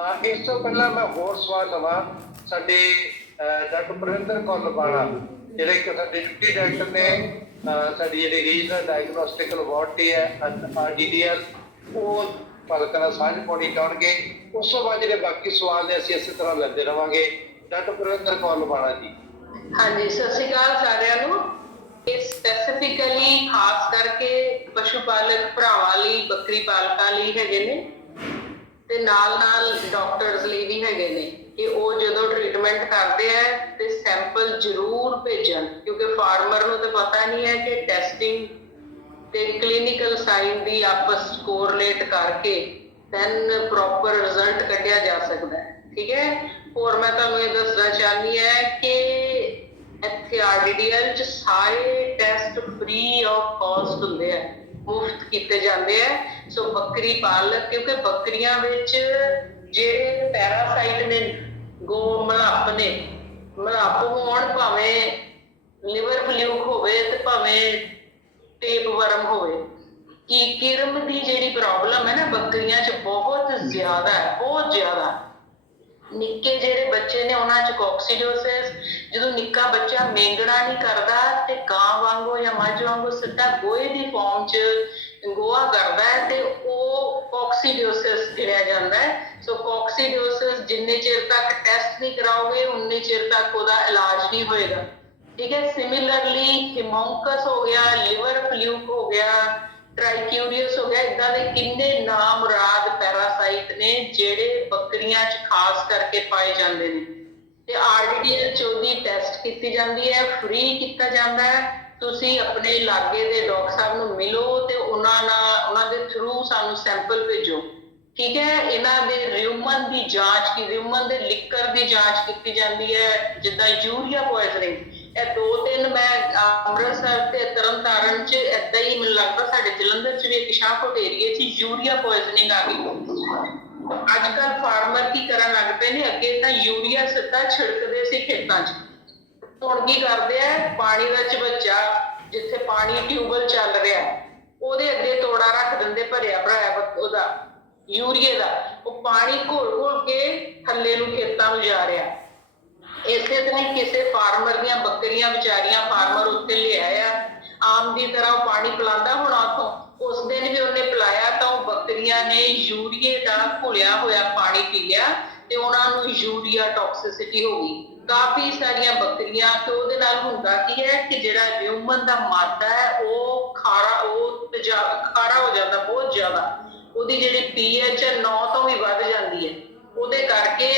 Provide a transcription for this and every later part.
ਅਹ ਇਸ ਤੋਂ ਪਹਿਲਾਂ ਮੈਂ ਹੋਰ ਸਵਾਲ ਲਵਾਂ ਸਾਡੇ ਡਾਕਟਰ ਪ੍ਰਵਿੰਦਰ ਕੌਰ ਲਬਾਣਾ, ਜਿਹੜੇ ਕਿ ਸਾਡੇ ਡਿਪਟੀ ਡਾਇਰੈਕਟਰ ਨੇ ਸਾਡੀ ਜਿਹੜੀ ਰੀਜਨਲ ਡਾਇਗਨੋਸਟਿਕ ਲੈਬੋਰਟਰੀ ਹੈ ਆਰਡੀਡੀਐਲ ਉਹ ਪਲਕਾਂ ਨਾਲ ਸਾਂਝ ਪਾਉਣੀ ਚਾਹਣਗੇ। ਉਸ ਤੋਂ ਬਾਅਦ ਜਿਹੜੇ ਬਾਕੀ ਸਵਾਲ ਨੇ, ਅਸੀਂ ਇਸੇ ਤਰ੍ਹਾਂ ਲੈਂਦੇ ਰਵਾਂਗੇ। ਡਾਕਟਰ ਪ੍ਰਵਿੰਦਰ ਕੌਰ ਲਬਾਣਾ ਜੀ। ਹਾਂਜੀ, ਸਤਿ ਸ਼੍ਰੀ ਅਕਾਲ ਸਾਰਿਆਂ ਨੂੰ। ਇਹ ਸਪੈਸੀਫਿਕਲੀ ਖਾਸ ਕਰਕੇ ਪਸ਼ੂ ਪਾਲਕ ਭਰਾਵਾਂ ਲਈ, ਬੱਕਰੀ ਪਾਲਕਾਂ ਲਈ ਹੈਗੇ ਨੇ। ਨਾਲ ਨਾਲ ਡਾਕਟਰਸ ਲਈ ਵੀ ਹੈਗੇ ਨੇ ਕਿ ਉਹ ਜਦੋਂ ਟ੍ਰੀਟਮੈਂਟ ਕਰਦੇ ਆ ਤੇ ਸੈਂਪਲ ਜ਼ਰੂਰ ਭੇਜਣ, ਕਿਉਂਕਿ ਫਾਰਮਰ ਨੂੰ ਤਾਂ ਪਤਾ ਨਹੀਂ ਹੈ ਕਿ ਟੈਸਟਿੰਗ ਤੇ ਕਲੀਨਿਕਲ ਸਾਈਨ ਦੀ ਆਪਸ ਕੋਰਿਲੇਟ ਕਰਕੇ ਦੈਨ ਪ੍ਰੋਪਰ ਰਿਜ਼ਲਟ ਕੱਢਿਆ ਜਾ ਸਕਦਾ ਹੈ, ਠੀਕ ਹੈ? ਹੋਰ ਮੈਂ ਤੁਹਾਨੂੰ ਇਹ ਦੱਸਣਾ ਚਾਹਨੀ ਹੈ ਕਿ ਇੱਥੇ ਆਰਡੀਡੀਐਲ ਚ ਸਾਰੇ ਟੈਸਟ ਫ੍ਰੀ ਆਫ ਕਾਸਟ ਹੁੰਦੇ ਆ, ਮੁਫਤ ਕੀਤੇ ਜਾਂਦੇ ਆ। ਸੋ ਬੱਕਰੀ ਪਾਲਕ, ਕਿਉਂਕਿ ਬੱਕਰੀਆਂ ਵਿੱਚ ਜਿਹੜੇ ਪੈਰਾਸਾਈਟ ਨੇ ਗੋ ਮਲਾਪ ਨੇ ਮਲਾਪ ਹੋਣ ਭਾਵੇਂ ਲਿਵਰ ਫਲੂਕ ਹੋਵੇ ਤੇ ਭਾਵੇਂ ਟੇਪ ਵਰਮ ਹੋਵੇ ਕੀ ਕਿਰਮ ਦੀ ਜਿਹੜੀ ਪ੍ਰੋਬਲਮ ਹੈ ਨਾ ਬੱਕਰੀਆਂ 'ਚ ਬਹੁਤ ਜ਼ਿਆਦਾ ਹੈ, ਬਹੁਤ ਜ਼ਿਆਦਾ। ਨਿੱਕੇ ਜਿਹੜੇ ਬੱਚੇ ਨੇ, ਉਹਨਾਂ 'ਚ ਕੋਕਸੀਡੋਸਿਸ ਜਦੋਂ ਨਿੱਕਾ ਬੱਚਾ ਮੇਂਗਣਾ ਨਹੀਂ ਕਰਦਾ ਤੇ ਗਾਂ ਵਾਂਗੂ ਜਾਂ ਮੱਝ ਵਾਂਗੂ ਸਿੱਧਾ ਗੋਹੇ ਦੀ ਫਾਰਮ 'ਚ ਗੋਹਾ ਕਰਦਾ ਹੈ ਤੇ ਉਹ ਕੋਕਸੀਡੋਸਿਸ ਗਿਣਿਆ ਜਾਂਦਾ ਹੈ। ਸੋ ਕੋਕਸੀਡੋਸਿਸ ਜਿੰਨੇ ਚਿਰ ਤੱਕ ਟੈਸਟ ਨਹੀਂ ਕਰਾਓਗੇ, ਉਨੇ ਚਿਰ ਤੱਕ ਉਹਦਾ ਇਲਾਜ ਨਹੀਂ ਹੋਏਗਾ। ਠੀਕ ਹੈ? ਸਿਮਿਲਰਲੀ ਹਿਮੋਂਕਸ ਹੋ ਗਿਆ ਲਿਵਰ ਫਲੂਕ ਹੋ ਗਿਆ ਟ੍ਰਾਈਕਿਊਰੀਅਸ ਹੋ ਗਿਆ ਇਦਾਂ ਦੇ ਕਿੰਨੇ ਨਾਮਰਾਦ ਪੈਰਾਸਾਈਟ ਨੇ ਜਿਹੜੇ ਬੱਕਰੀਆਂ 'ਚ ਖਾਸ ਕਰਕੇ ਪਾਏ ਜਾਂਦੇ ਨੇ। ਤੇ ਆਰਡੀਡੀਐਲ ਚੋਦੀ ਟੈਸਟ ਕੀਤੀ ਜਾਂਦੀ ਹੈ ਫ੍ਰੀ ਕੀਤਾ ਜਾਂਦਾ ਹੈ। ਤੁਸੀਂ ਆਪਣੇ ਲਾਗੇ ਦੇ ਡਾਕਟਰ ਸਾਹਿਬ ਨੂੰ ਮਿਲੋ ਤੇ ਉਹਨਾਂ ਨਾਲ, ਉਹਨਾਂ ਦੇ ਥਰੂ ਸਾਨੂੰ ਸੈਂਪਲ ਭੇਜੋ। ਠੀਕ ਹੈ? ਇਹਨਾਂ ਦੇ ਰਿਊਮਨ ਦੀ ਜਾਂਚ ਕੀ ਰਿਊਮਨ ਦੇ ਲਿਕਰ ਦੀ ਜਾਂਚ ਕੀਤੀ ਜਾਂਦੀ ਹੈ, ਜਿੱਦਾਂ ਯੂਰੀਆ ਪੋਇਜ਼ਨਿੰਗ ਇਹ ਦੋ ਤਿੰਨ ਮੈਂ ਅੰਮ੍ਰਿਤਸਰ ਤੇ ਤਰਨਤਾਰਨ ਚ ਏਦਾਂ ਹੀ ਮੈਨੂੰ ਲੱਗਦਾ ਸਾਡੇ ਜਲੰਧਰ ਚ ਵੀ ਇੱਕ ਸ਼ਾਹਕੋਟ ਏਰੀਏ ਚ ਯੂਰੀਆ ਪੋਇਜ਼ਨਿੰਗ ਆ ਗਈ। ਅੱਜ ਕੱਲ ਫਾਰਮਰ ਕੀ ਕਰਨ ਲੱਗ ਪਏ ਨੇ? ਅੱਗੇ ਤਾਂ ਯੂਰੀਆ ਸਿੱਧਾ ਛਿੜਕਦੇ ਸੀ ਖੇਤਾਂ 'ਚ। ਹੁਣ ਕੀ ਕਰਦੇ ਆ? ਪਾਣੀ ਦਾ ਚਵੱਚਾ ਜਿੱਥੇ ਪਾਣੀ ਟਿਊਬਲ ਚੱਲ ਰਿਹਾ, ਉਹਦੇ ਅੱਗੇ ਤੋੜਾ ਰੱਖ ਦਿੰਦੇ ਭਰਿਆ ਭਰਾਇਆ ਉਹਦਾ, ਯੂਰੀਏ ਦਾ। ਉਹ ਪਾਣੀ ਘੋਲ ਘੋਲ ਕੇ ਥੱਲੇ ਨੂੰ ਖੇਤਾਂ ਨੂੰ ਜਾ ਰਿਹਾ। ਇਸੇ ਤਰ੍ਹਾਂ ਕਿਸੇ ਫਾਰਮਰ ਦੀਆਂ ਬੱਕਰੀਆਂ ਵਿਚਾਰੀਆਂ ਫਾਰਮਰ ਉੱਤੇ ਲਿਆਇਆ। ਆਮ ਦੀ ਤਰ੍ਹਾਂ ਉਹ ਪਾਣੀ ਪਿਲਾਉਂਦਾ ਹੁਣ ਉਥੋਂ। ਉਸ ਦਿਨ ਵੀ ਉਹਨੇ ਪਿਲਾਇਆ ਨੇ ਯੂਰੀਏ ਦਾ ਘੁਲਿਆ ਹੋਇਆ ਪਾਣੀ ਪੀ ਲਿਆ ਤੇ ਉਹਨਾਂ ਨੂੰ ਯੂਰੀਆ ਟੌਕਸਿਸਿਟੀ ਹੋ ਗਈ। ਕਾਫੀ ਸਾਰੀਆਂ ਬੱਕਰੀਆਂ ਤੇ ਉਹਦੇ ਨਾਲ ਹੁੰਦਾ ਕੀ ਹੈ ਕਿ ਜਿਹੜਾ ਰਿਊਮਨ ਦਾ ਮਾਦਾ ਹੈ, ਉਹ ਖਾਰਾ ਉਹ ਖਾਰਾ ਹੋ ਜਾਂਦਾ ਬਹੁਤ ਜ਼ਿਆਦਾ। ਉਹਦੀ ਜਿਹੜੀ ਪੀਐਚ ਹੈ 9 ਤੋਂ ਵੀ ਵੱਧ ਜਾਂਦੀ ਹੈ। ਉਹਦੇ ਕਰਕੇ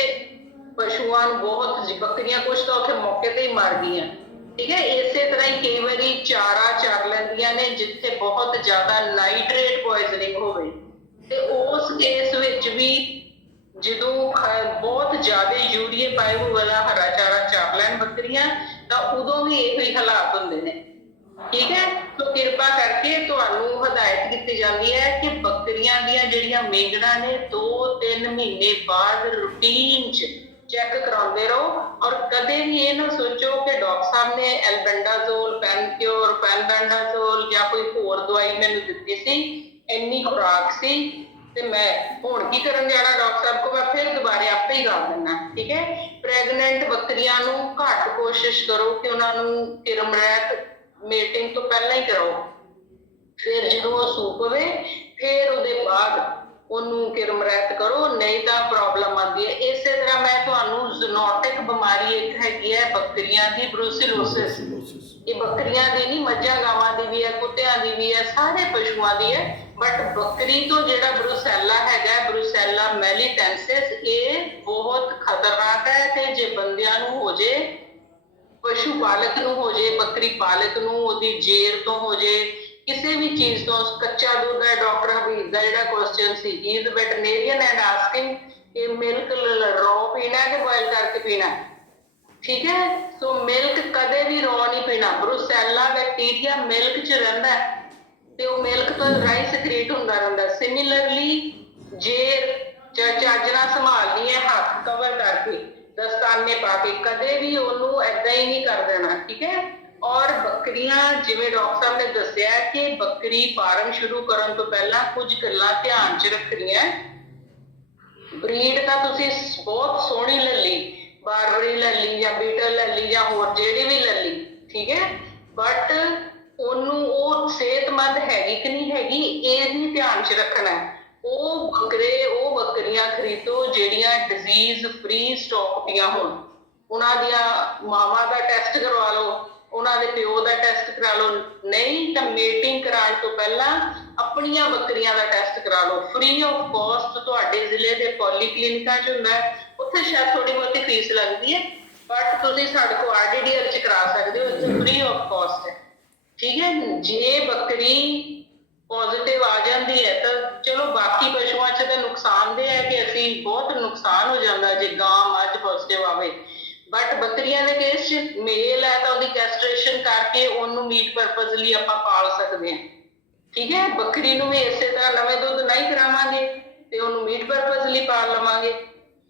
ਪਸ਼ੂਆਂ ਨੂੰ ਬਹੁਤ ਜੀ- ਬੱਕਰੀਆਂ ਕੁਛ ਤਾਂ ਉੱਥੇ ਮੌਕੇ ਤੇ ਹੀ ਮਰ ਗਈਆਂ। ਠੀਕ ਹੈ, ਇਸੇ ਤਰ੍ਹਾਂ ਹੀ ਕਈ ਵਾਰੀ ਚਾਰਾ ਚਰ ਲੈਂਦੀਆਂ ਨੇ, ਜਿੱਥੇ ਬਹੁਤ ਜ਼ਿਆਦਾ ਨਾਈਟ੍ਰੇਟ ਪੋਇਜ਼ਨਿੰਗ ਹੋਵੇ। ਤੇ ਉਸ ਕੇਸ ਵਿੱਚ ਵੀ ਜਦੋਂ ਬਹੁਤ ਜ਼ਿਆਦਾ ਯੂਰੀਏ ਪਾਏ ਹੋਏ ਵਾਲਾ ਹਰਾ ਚਾਰਾ ਚਰ ਲੈਣ ਬੱਕਰੀਆਂ, ਤਾਂ ਉਦੋਂ ਵੀ ਇਹੋ ਹੀ ਹਾਲਾਤ ਹੁੰਦੇ ਨੇ। ਠੀਕ ਹੈ? ਸੋ ਕਿਰਪਾ ਕਰਕੇ ਤੁਹਾਨੂੰ ਹਦਾਇਤ ਕੀਤੀ ਜਾਂਦੀ ਹੈ ਕਿ ਬੱਕਰੀਆਂ ਦੀਆਂ ਜਿਹੜੀਆਂ ਮੇਂਗਣਾ ਨੇ 2-3 ਮਹੀਨੇ ਬਾਅਦ ਰੂਟੀਨ 'ਚ ਚੈੱਕ ਕਰਾਉਂਦੇ ਰਹੋ ਔਰ ਕਦੇ ਵੀ ਇਹ ਨਾ ਸੋਚੋ ਕਿ ਡਾਕਟਰ ਸਾਹਿਬ ਨੇ ਐਲਬੈਂਡਾਜ਼ੋਲ ਪੈਨਕਿਉਰ ਪੈਨਬੈਂਡਾਜ਼ੋਲ ਜਾਂ ਕੋਈ ਹੋਰ ਦਵਾਈ ਮੈਨੂੰ ਦਿੱਤੀ ਸੀ। ਇੰਨੀ ਖੁਰਾਕ ਸੀ ਤੇ ਮੈਂ ਹੁਣ ਕੀ ਕਰਨ ਜਾਣਾ ਡਾਕਟਰ ਸਾਹਿਬ ਕੋਲ? ਮੈਂ ਫਿਰ ਦੁਬਾਰੇ ਆਪੇ ਹੀ ਕਰ ਦਿੰਦਾ ਠੀਕ ਹੈ? ਪ੍ਰੈਗਨੈਂਟ ਬੱਕਰੀਆਂ ਨੂੰ ਘੱਟ ਕੋਸ਼ਿਸ਼ ਕਰੋ ਕਿ ਉਹਨਾਂ ਨੂੰ ਕਿਰਮਰੈਤ ਮੀਟਿੰਗ ਤੋਂ ਪਹਿਲਾਂ ਹੀ ਕਰੋ। ਫਿਰ ਜਦੋਂ ਉਹ ਸੂਪ ਪਵੇ ਫਿਰ ਉਹਦੇ ਬਾਅਦ ਉਹਨੂੰ ਕਿਰਮਰੈਤ ਕਰੋ ਨਹੀਂ ਤਾਂ ਪ੍ਰੋਬਲਮ ਆਉਂਦੀ ਹੈ। ਇਸੇ ਤਰ੍ਹਾਂ ਮੈਂ ਤੁਹਾਨੂੰ ਜ਼ੂਨੋਟਿਕ ਬਿਮਾਰੀ ਇੱਕ ਹੈਗੀ ਹੈ ਬੱਕਰੀਆਂ ਦੀ ਬਰੂਸਿਲੋਸਿਸ ਇਹ ਬੱਕਰੀਆਂ ਦੀ ਨਹੀਂ ਮੱਝਾਂ ਗਾਵਾਂ ਦੀ ਵੀ ਹੈ ਕੁੱਤਿਆਂ ਦੀ ਵੀ ਹੈ ਸਾਰੇ ਪਸ਼ੂਆਂ ਦੀ ਹੈ। ਬਟ ਬੱਕਰੀ ਤੋਂ ਜਿਹੜਾ ਬਰੂਸੈਲਾ ਹੈਗਾ, ਬਰੂਸੈਲਾ ਮੈਲੀਟੈਂਸਿਸ ਇਹ ਬਹੁਤ ਖਤਰਨਾਕ ਹੈ ਤੇ ਜੇ ਬੰਦਿਆਂ ਨੂੰ ਹੋ ਜੇ, ਪਸ਼ੂ ਪਾਲਕ ਨੂੰ ਹੋ ਜੇ, ਬੱਕਰੀ ਪਾਲਕ ਨੂੰ ਉਹਦੀ ਜੇਰ ਤੋਂ ਹੋ ਜੇ, ਕਿਸੇ ਵੀ ਚੀਜ਼ ਤੋਂ, ਕੱਚਾ ਦੁੱਧ ਹੈ, ਡਾਕਟਰ ਹਬੀਬ ਦਾ ਜਿਹੜਾ ਕੁਐਸਚਨ ਸੀ ਇਜ਼ ਵੈਟਰਨੇਰੀਅਨ ਐਂਡ ਆਸਕਿੰਗ ਕਿ ਮਿਲਕ ਰੋ ਪੀਣਾ ਹੈ ਕਿ ਬੋਇਲ ਕਰਕੇ ਪੀਣਾ? ਠੀਕ ਹੈ? ਸੋ ਮਿਲਕ ਕਦੇ ਵੀ ਰੋ ਨਹੀਂ ਪੀਣਾ। ਬਰੂਸੈਲਾ ਬੈਕਟੀਰੀਆ ਮਿਲਕ 'ਚ ਰਹਿੰਦਾ ਹੈ। ਤੇ ਉਹ ਮਿਲਕ ਤੋਂ ਰਾਈ ਸਕ੍ਰੀਟ ਹੁੰਦਾ ਰਹਿੰਦਾ। ਸਿਮਿਲਰਲੀ ਜੇ ਚ- ਸੰਭਾਲਣੀ ਹੈ, ਹੱਥ ਕਵਰ ਕਰਕੇ, ਦਸਤਾਨੇ ਪਾ ਕੇ, ਕਦੇ ਵੀ ਉਹਨੂੰ ਐਦਾਂ ਹੀ ਨਹੀਂ ਕਰ ਦੇਣਾ, ਠੀਕ ਹੈ? ਔਰ ਬੱਕਰੀਆਂ, ਜਿਵੇਂ ਡਾਕਟਰ ਸਾਹਿਬ ਨੇ ਦੱਸਿਆ ਕਿ ਬੱਕਰੀ ਫਾਰਮ ਸ਼ੁਰੂ ਕਰਨ ਤੋਂ ਪਹਿਲਾਂ ਕੁਝ ਗੱਲਾਂ ਧਿਆਨ 'ਚ ਰੱਖਣੀਆਂ ਬਰੀਡ ਤਾਂ ਤੁਸੀਂ ਬਹੁਤ ਸੋਹਣੀ ਲੈ ਲਈ, ਬਾਰਬਰੀ ਲੈ ਲਈ ਜਾਂ ਬੀਟਲ ਲੈ ਲਈ ਜਾਂ ਹੋਰ ਜਿਹੜੀ ਵੀ ਲੈ ਲਈ, ਠੀਕ ਹੈ? ਬਟ ਹੈਗੀ ਕਿ ਨਹੀਂ ਧਿਆਨ 'ਚ ਰੱਖਣਾ। ਹੈ ਉਹ ਬੱਕਰੇ, ਉਹ ਬੱਕਰੀਆਂ ਖਰੀਦੋ ਜਿਹੜੀਆਂ ਡਿਜ਼ੀਜ਼ ਫ੍ਰੀ ਸਟਾਕ ਦੀਆਂ ਹੋਣ। ਉਹਨਾਂ ਦੀਆਂ ਮਾਵਾਂ ਦਾ ਟੈਸਟ ਕਰਵਾ ਲਓ, ਉਹਨਾਂ ਦੇ ਪਿਓ ਦਾ ਟੈਸਟ ਕਰਾ ਲਓ। ਨਹੀਂ ਤਾਂ ਮੀਟਿੰਗ ਕਰਾਉਣ ਤੋਂ ਪਹਿਲਾਂ ਆਪਣੀਆਂ ਬੱਕਰੀਆਂ ਦਾ ਟੈਸਟ ਕਰਾ ਲਓ। ਫ੍ਰੀ ਆਫ ਕਾਸਟ ਤੁਹਾਡੇ ਜ਼ਿਲ੍ਹੇ ਦੇ ਪੋਲੀ ਕਲੀਨਿਕਾਂ 'ਚ ਹੁੰਦਾ ਉੱਥੇ ਸ਼ਾਇਦ ਥੋੜੀ ਬਹੁਤੀ ਫੀਸ ਲੱਗਦੀ ਹੈ ਬਟ ਤੁਸੀਂ ਸਾਡੇ ਕੋਲ ਆਰਡੀਡੀਐਲ 'ਚ ਕਰਾ ਸਕਦੇ ਹੋ, ਇੱਥੇ ਫ੍ਰੀ ਆਫ ਕਾਸਟ ਹੈ। ਠੀਕ ਹੈ? ਜੇ ਬੱਕਰੀ ਪੋਜ਼ਿਟਿਵ ਆ ਜਾਂਦੀ ਹੈ, ਤਾਂ ਚਲੋ ਬਾਕੀ ਪਸ਼ੂਆਂ 'ਚ ਤਾਂ ਨੁਕਸਾਨ ਦੇ ਹੈ ਕਿ ਅਸੀਂ ਬਹੁਤ ਨੁਕਸਾਨ ਹੋ ਜਾਂਦਾ ਜੇ ਗਾਂ ਮੱਝ ਪੋਜ਼ਿਟਿਵ ਆਵੇ। ਬਟ ਬੱਕਰੀਆਂ ਦੇ ਕੇਸ 'ਚ ਮੇਲ ਹੈ ਤਾਂ ਉਹਦੀ ਕੈਸਟ੍ਰੇਸ਼ਨ ਕਰਕੇ ਉਹਨੂੰ ਮੀਟ ਪਰਪਸ ਲਈ ਆਪਾਂ ਪਾਲ ਸਕਦੇ ਹਾਂ। ਠੀਕ ਹੈ? ਬੱਕਰੀ ਨੂੰ ਵੀ ਇਸੇ ਤਰ੍ਹਾਂ ਨਵੇਂ ਦੁੱਧ ਨਹੀਂ ਕਰਾਵਾਂਗੇ ਤੇ ਉਹਨੂੰ ਮੀਟ ਪਰਪਸ ਲਈ ਪਾਲ ਲਵਾਂਗੇ।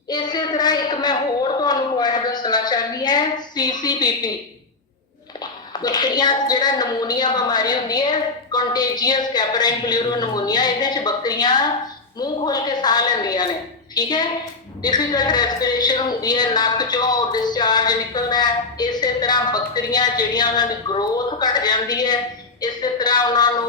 ਇਸੇ ਤਰ੍ਹਾਂ ਇੱਕ ਮੈਂ ਹੋਰ ਤੁਹਾਨੂੰ ਪੁਆਇੰਟ ਦੱਸਣਾ ਚਾਹੁੰਦੀ ਹਾਂ ਸੀਸੀਪੀਪੀ ਬੱਕਰੀਆਂ ਜਿਹੜਾ ਨਮੂਨੀਆ ਬਿਮਾਰੀ ਹੁੰਦੀ ਹੈ ਕੰਟੇਜੀਅਸ ਕੈਪਰਾਈਨ ਪਲੂਰੋ ਨਮੂਨੀਆ ਇਹਦੇ 'ਚ ਬੱਕਰੀਆਂ ਮੂੰਹ ਖੋਲ ਕੇ ਸਾਹ ਲੈਂਦੀਆਂ ਨੇ, ਠੀਕ ਹੈ? ਡਿਫਿਕਲਟ ਰੈਸਪੀਰੇਸ਼ਨ ਹੁੰਦੀ ਹੈ, ਨੱਕ ਚੋਂ ਡਿਸਚਾਰਜ ਨਿਕਲਦਾ ਹੈ, ਇਸੇ ਤਰ੍ਹਾਂ ਬੱਕਰੀਆਂ ਜਿਹੜੀਆਂ ਉਹਨਾਂ ਦੀ ਗਰੋਥ ਘਟ ਜਾਂਦੀ ਹੈ, ਇਸੇ ਤਰ੍ਹਾਂ ਉਹਨਾਂ ਨੂੰ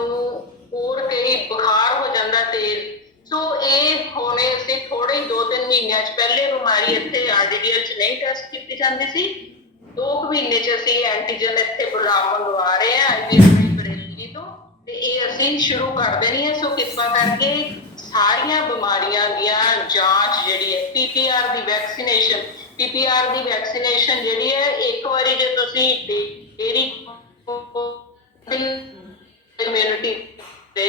ਹੋਰ ਕਈ ਬੁਖਾਰ ਹੋ ਜਾਂਦਾ ਤੇਜ਼। ਸੋ ਇਹ ਹੋਣੇ ਸੀ ਥੋੜੇ ਹੀ ਦੋ ਤਿੰਨ ਮਹੀਨਿਆਂ ਚ ਪਹਿਲੇ ਬਿਮਾਰੀ ਇੱਥੇ ਆਰਡੀਡੀਐਲ ਚ ਨਹੀਂ ਟੈਸਟ ਕੀਤੀ ਜਾਂਦੀ ਸੀ। ਦੋ ਕੁ ਮਹੀਨੇ ਚ ਅਸੀਂ ਐਂਟੀਜਨ ਇੱਥੇ ਬਰਾਮ ਮੰਗਵਾ ਰਹੇ ਹਾਂ ਆਈਬੀਐਸ ਬਰੇਲੀ ਤੇ ਇਹ ਅਸੀਂ ਸ਼ੁਰੂ ਕਰ ਦੇਣੀ ਹੈ। ਸੋ ਕਿਰਪਾ ਕਰਕੇ ਸਾਰੀਆਂ ਬਿਮਾਰੀਆਂ ਦੀਆਂ ਜਾਂਚ ਜਿਹੜੀ ਹੈ ਪੀਪੀਆਰ ਦੀ ਵੈਕਸੀਨੇਸ਼ਨ ਪੀਪੀਆਰ ਦੀ ਵੈਕਸੀਨੇਸ਼ਨ ਜਿਹੜੀ ਹੈ, ਇੱਕ ਵਾਰੀ ਜੇ ਤੁਸੀਂ ਡੇਰੀ ਇਮਿਊਨਿਟੀ ਤੇ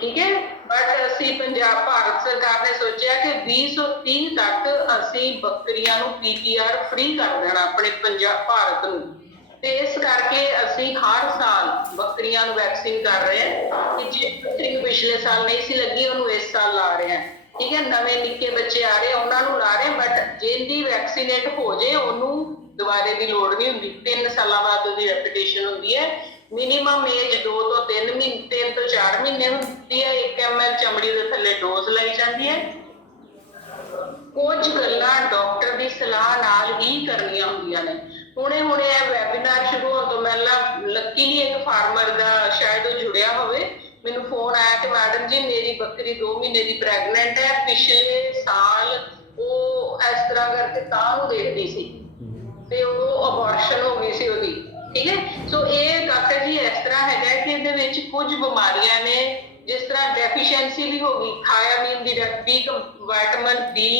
ਠੀਕ ਹੈ। ਬਟ ਅਸੀਂ ਪੰਜਾਬ, ਭਾਰਤ ਸਰਕਾਰ ਨੇ ਸੋਚਿਆ ਕਿ 2030 ਤੱਕ ਅਸੀਂ ਬੱਕਰੀਆਂ ਨੂੰ ਪੀਪੀਆਰ ਫ੍ਰੀ ਕਰ ਦੇਣਾ, ਆਪਣੇ ਪੰਜਾਬ, ਭਾਰਤ ਨੂੰ। ਤੇ ਇਸ ਕਰਕੇ ਅਸੀਂ ਹਰ ਸਾਲ ਬੱਕਰੀਆਂ ਨੂੰ ਵੈਕਸੀਨ ਕਰ ਰਹੇ ਹਾਂ ਕਿ ਜੇ ਬੱਕਰੀ ਪਿਛਲੇ ਸਾਲ ਨਹੀਂ ਸੀ ਲੱਗੀ, ਉਹਨੂੰ ਇਸ ਸਾਲ ਲਾ ਰਹੇ ਹਾਂ। ਠੀਕ ਹੈ, ਨਵੇਂ ਨਿੱਕੇ ਬੱਚੇ ਆ ਰਹੇ, ਉਹਨਾਂ ਨੂੰ ਲਾ ਰਹੇ ਬਟ ਜਿਹਦੀ ਵੈਕਸੀਨੇਟ ਹੋ ਜੇ, ਉਹਨੂੰ ਦੁਬਾਰੇ ਦੀ ਲੋੜ ਨਹੀਂ ਹੁੰਦੀ। 3 ਸਾਲਾਂ ਬਾਅਦ ਉਹਦੀ ਰੈਪੀਟੇਸ਼ਨ ਹੁੰਦੀ ਹੈ। ਮਿਨੀਮਮ ਏਜ 2 ਤੋਂ 3 ਮਹੀਨੇ 3 ਤੋਂ 4 ਮਹੀਨੇ ਹੁੰਦੀ ਹੈ। 1 ml ਚਮੜੀ ਦੇ ਥੱਲੇ ਡੋਜ਼ ਲਈ ਜਾਂਦੀ ਹੈ। ਕੁਝ ਗੱਲਾਂ ਡਾਕਟਰ ਦੀ ਸਲਾਹ ਨਾਲ ਹੀ ਕਰਨੀਆਂ ਹੁੰਦੀਆਂ ਨੇ। ਹੁਣੇ ਹੁਣੇ ਇਹ ਵੈਬਿਨਾਰ ਸ਼ੁਰੂ ਹੋਣ ਤੋਂ ਪਹਿਲਾਂ ਲੱਕੀਲੀ ਇੱਕ ਫਾਰਮਰ ਦਾ ਸ਼ਾਇਦ ਉਹ ਜੁੜਿਆ ਹੋਵੇ। ਮੈਨੂੰ ਫੋਨ ਆਇਆ ਕਿ ਮੈਡਮ ਜੀ, ਮੇਰੀ ਬੱਕਰੀ 2 ਮਹੀਨੇ ਦੀ ਪ੍ਰੈਗਨੈਂਟ ਹੈ। ਪਿਛਲੇ ਸਾਲ ਉਹ ਇਸ ਤਰ੍ਹਾਂ ਕਰਕੇ ਤਾਂ ਨੂੰ ਦੇਖਦੀ ਸੀ ਤੇ ਉਹ ਅਬੋਰਸ਼ਨ ਹੋ ਗਈ ਸੀ ਉਹਦੀ। ਠੀਕ ਹੈ? ਸੋ ਇਹ ਡਾਕਟਰ ਜੀ, ਇਸ ਤਰ੍ਹਾਂ ਹੈਗਾ ਕਿ ਇਹਦੇ ਵਿੱਚ ਕੁਝ ਬਿਮਾਰੀਆਂ ਨੇ, ਜਿਸ ਤਰ੍ਹਾਂ ਡੈਫੀਸ਼ੀਐਂਸੀ ਵੀ ਹੋ ਗਈ ਥਾਇਆਮੀਨ ਦੀ ਬੀ ਵਿਟਾਮਿਨ ਬੀ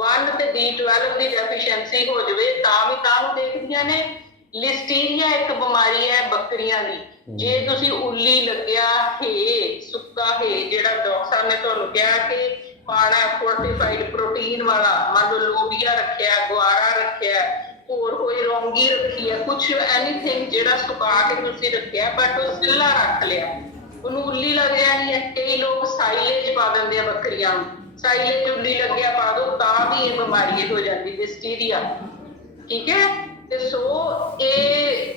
1 ਤੇ B12 ਦੀ ਡੈਫੀਸ਼ੀਐਂਸੀ ਹੋ ਜਾਵੇ ਤਾਂ ਵੀ ਤਾਂ ਨੂੰ ਦੇਖਦੀਆਂ ਨੇ। ਲਿਸਟੀਰੀਆ ਇੱਕ ਬਿਮਾਰੀ ਹੈ ਬੱਕਰੀਆਂ ਦੀ। ਜੇ ਤੁਸੀਂ ਉੱਲੀ ਲੱਗਿਆ ਹੈ ਸੁੱਕਾ ਹੈ ਜਿਹੜਾ ਡਾਕਟਰ ਸਾਹਿਬ ਨੇ ਤੁਹਾਨੂੰ ਕਿਹਾ ਕਿ ਪਾਣਾ ਫੋਰਟੀਫਾਈਡ ਪ੍ਰੋਟੀਨ ਵਾਲਾ ਮੰਨ ਲਓ ਲੋਬੀਆ ਰੱਖਿਆ ਗੁਆਰਾ ਰੱਖਿਆ ਹੋਰ ਕੋਈ ਰੋਂਗੀ ਰੱਖੀ ਹੈ ਕੁਝ ਐਨੀਥਿੰਗ ਜਿਹੜਾ ਸੁਕਾ ਕੇ ਤੁਸੀਂ ਰੱਖਿਆ ਬਟ ਉਹ ਸਿੱਲਾ ਰੱਖ ਲਿਆ। ਉਹਨੂੰ ਉੱਲੀ ਲੱਗ ਜਾਣੀ ਹੈ ਕਈ ਲੋਕ ਸਾਈਲੇਜ ਪਾ ਦਿੰਦੇ ਆ ਬੱਕਰੀਆਂ ਨੂੰ। ਸਾਈਲੇਜ ਉੱਲੀ ਲੱਗਿਆ ਪਾ ਦੋ, ਤਾਂ ਵੀ ਇਹ ਬਿਮਾਰੀ ਹੋ ਜਾਂਦੀ ਲਿਸਟੀਰੀਆ ਠੀਕ ਹੈ? ਤੇ ਸੋ ਇਹ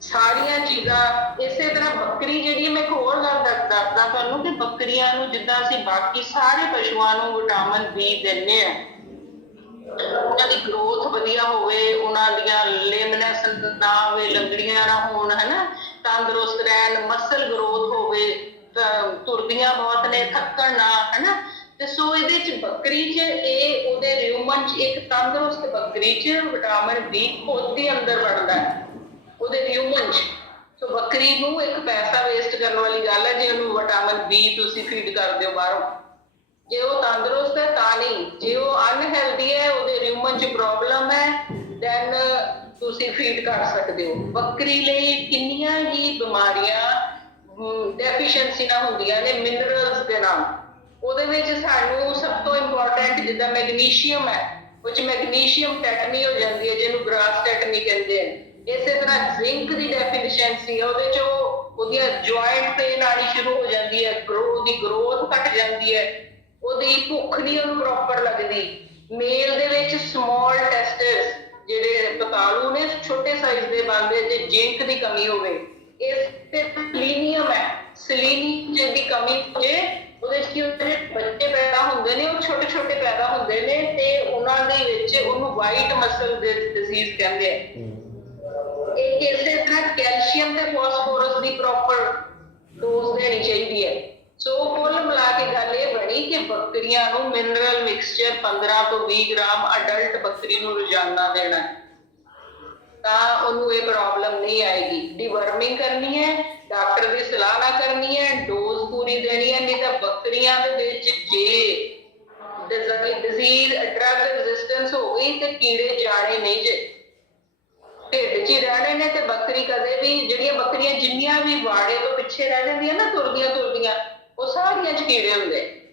ਸਾਰੀਆਂ ਚੀਜ਼ਾਂ, ਇਸੇ ਤਰ੍ਹਾਂ ਬੱਕਰੀ ਜਿਹੜੀ ਮੈਂ ਇੱਕ ਹੋਰ ਗੱਲ ਦੱਸਦਾ ਤੁਹਾਨੂੰ ਕਿ ਬੱਕਰੀਆਂ ਨੂੰ ਜਿੱਦਾਂ ਅਸੀਂ ਬਾਕੀ ਸਾਰੇ ਪਸ਼ੂਆਂ ਨੂੰ ਵਿਟਾਮਿਨ ਬੀ ਦਿੰਨੇ ਆ। ਉਹਨਾਂ ਦੀ ਗਰੋਥ ਵਧੀਆ ਹੋਵੇ, ਉਹਨਾਂ ਦੀਆਂ ਲਿਮਨੈਸ ਨਾ ਹੋਵੇ, ਲੰਗੜੀਆਂ ਨਾ ਹੋਣ, ਹਨਾ? ਤੰਦਰੁਸਤ ਰਹਿਣ ਮਸਲ ਗਰੋਥ ਹੋਵੇ ਤੁਰਦੀਆਂ ਬਹੁਤ ਨੇ, ਥੱਕਣ ਨਾ, ਹਨਾ? ਤੇ ਸੋ ਇਹਦੇ ਚ ਬੱਕਰੀ ਚ ਇਹ ਉਹਦੇ ਰਿਊਮਨ ਚ ਇੱਕ ਤੰਦਰੁਸਤ ਬੱਕਰੀ ਚ ਵਿਟਾਮਿਨ ਬੀ ਖੁਦ ਹੀ ਅੰਦਰ ਵੜਦਾ ਹੈ, ਉਹਦੇ ਰਿਊਮਨ ਚ। ਸੋ ਬੱਕਰੀ ਨੂੰ ਇੱਕ ਪੈਸਾ ਵੇਸਟ ਕਰਨ ਵਾਲੀ ਗੱਲ ਹੈ, ਜੇ ਉਹਨੂੰ ਵਿਟਾਮਿਨ ਬੀ ਤੁਸੀਂ ਫੀਡ ਕਰਦੇ ਹੋ ਬਾਹਰੋਂ। ਜੇ ਉਹ ਤੰਦਰੁਸਤ ਹੈ ਤਾਂ ਨਹੀਂ, ਜੇ ਉਹ ਅਨਹੈਲਦੀ ਹੈ, ਉਹਦੇ ਰਿਊਮਨ ਚ ਪ੍ਰੋਬਲਮ ਹੈ ਦੈਨ ਤੁਸੀਂ ਫੀਡ ਕਰ ਸਕਦੇ ਹੋ। ਬੱਕਰੀ ਲਈ ਕਿੰਨੀਆਂ ਹੀ ਬਿਮਾਰੀਆਂ ਡੈਫੀਸ਼ੀਐਂਸੀ ਨਾ ਹੁੰਦੀਆਂ ਨੇ ਮਿਨਰਲਸ ਦੇ ਨਾਲ। ਉਹਦੇ ਵਿੱਚ ਸਾਨੂੰ ਸਭ ਤੋਂ ਇੰਪੋਰਟੈਂਟ ਜਿੱਦਾਂ ਮੈਗਨੀਸ਼ੀਅਮ ਹੈ, ਉਹ 'ਚ ਮੈਗਨੀਸ਼ੀਅਮ ਟੈਟਨੀ ਹੋ ਜਾਂਦੀ ਹੈ, ਜਿਹਨੂੰ ਗ੍ਰਾਸ ਟੈਟਨੀ ਕਹਿੰਦੇ ਆ। ਇਸੇ ਤਰ੍ਹਾਂ ਜ਼ਿੰਕ ਦੀ ਡੈਫੀਸ਼ੀਐਂਸੀ ਹੈ, ਉਹਦੇ 'ਚ ਉਹ ਉਹਦੀਆਂ ਜੁਆਇੰਟ ਪੇਨ ਆਣੀ ਸ਼ੁਰੂ ਹੋ ਜਾਂਦੀ ਹੈ ਗਰੋ ਦੀ ਗਰੋਥ ਘਟ ਜਾਂਦੀ ਹੈ, ਉਹਦੀ ਭੁੱਖ ਨਹੀਂ ਉਹਨੂੰ ਪ੍ਰੋਪਰ ਲੱਗਦੀ। ਮੇਲ ਦੇ ਵਿੱਚ ਸਮਾਲ ਟੈਸਟਸ ਜਿਹੜੇ ਪਤਾਲੂ ਨੇ, ਛੋਟੇ ਸਾਈਜ਼ ਦੇ ਬਣਦੇ ਜੇ ਜ਼ਿੰਕ ਦੀ ਕਮੀ ਹੋਵੇ, ਇਸ ਤੇ ਸਲੀਨੀਅਮ ਹੈ। ਸਲੀਨੀਅਮ ਜੇ ਦੀ ਕਮੀ ਹੋ ਜੇ ਉਹਦੇ 'ਚ ਕੀ ਹੁੰਦੇ ਨੇ ਬੱਚੇ ਪੈਦਾ ਹੁੰਦੇ ਨੇ ਉਹ ਛੋਟੇ ਛੋਟੇ ਪੈਦਾ ਹੁੰਦੇ ਨੇ ਤੇ ਉਹਨਾਂ ਦੇ ਵਿੱਚ ਉਹਨੂੰ ਵਾਈਟ ਮਸਲ ਡਿਜ਼ੀਜ਼ ਕਹਿੰਦੇ ਆ। ਇਹ ਇਸੇ ਤਰ੍ਹਾਂ ਕੈਲਸ਼ੀਅਮ ਤੇ ਫਾਸਫੋਰਸ ਦੀ ਪ੍ਰੋਪਰ ਡੋਜ਼ ਦੇਣੀ ਚਾਹੀਦੀ ਹੈ। ਸੋ ਕੁੱਲ ਮਿਲਾ ਕੇ ਗੱਲ ਇਹ ਬਣੀ ਕਿ ਬੱਕਰੀਆਂ ਨੂੰ ਮਿਨਰਲ ਮਿਕਸਚਰ 15 ਤੋਂ 20 ਗ੍ਰਾਮ ਅਡਲਟ ਬੱਕਰੀ ਨੂੰ ਰੋਜ਼ਾਨਾ ਦੇਣਾ ਹੈ। ਤਾਂ ਉਹਨੂੰ ਇਹ ਪ੍ਰੋਬਲਮ ਨਹੀਂ ਆਏਗੀ। ਡਿਵਰਮਿੰਗ ਕਰਨੀ ਹੈ ਡਾਕਟਰ ਦੀ ਸਲਾਹ ਨਾਲ ਕਰਨੀ ਹੈ ਡੋਜ਼ ਪੂਰੀ ਦੇਣੀ ਹੈ ਨਹੀਂ ਤਾਂ ਬੱਕਰੀਆਂ ਦੇ ਵਿੱਚ ਜੇ ਡਿਜ਼ੀਜ਼ ਡਰਗ ਰੈਜ਼ਿਸਟੈਂਸ ਹੋ ਗਈ ਤੇ ਕੀੜੇ ਜਾਣੇ ਨਹੀਂ ਜੇ। ਢਿੱਡ 'ਚ ਰਹਿਣੇ ਨੇ ਤੇ ਬੱਕਰੀ ਕਦੇ ਵੀ, ਜਿਹੜੀਆਂ ਬੱਕਰੀਆਂ ਜਿੰਨੀਆਂ ਵੀ ਵਾੜੇ ਤੋਂ ਪਿੱਛੇ ਰਹਿ ਜਾਂਦੀਆਂ ਨਾ ਤੁਰਦੀਆਂ ਤੁਰਦੀਆਂ ਉਹ ਸਾਰੀਆਂ 'ਚ ਕੀੜੇ ਹੁੰਦੇ।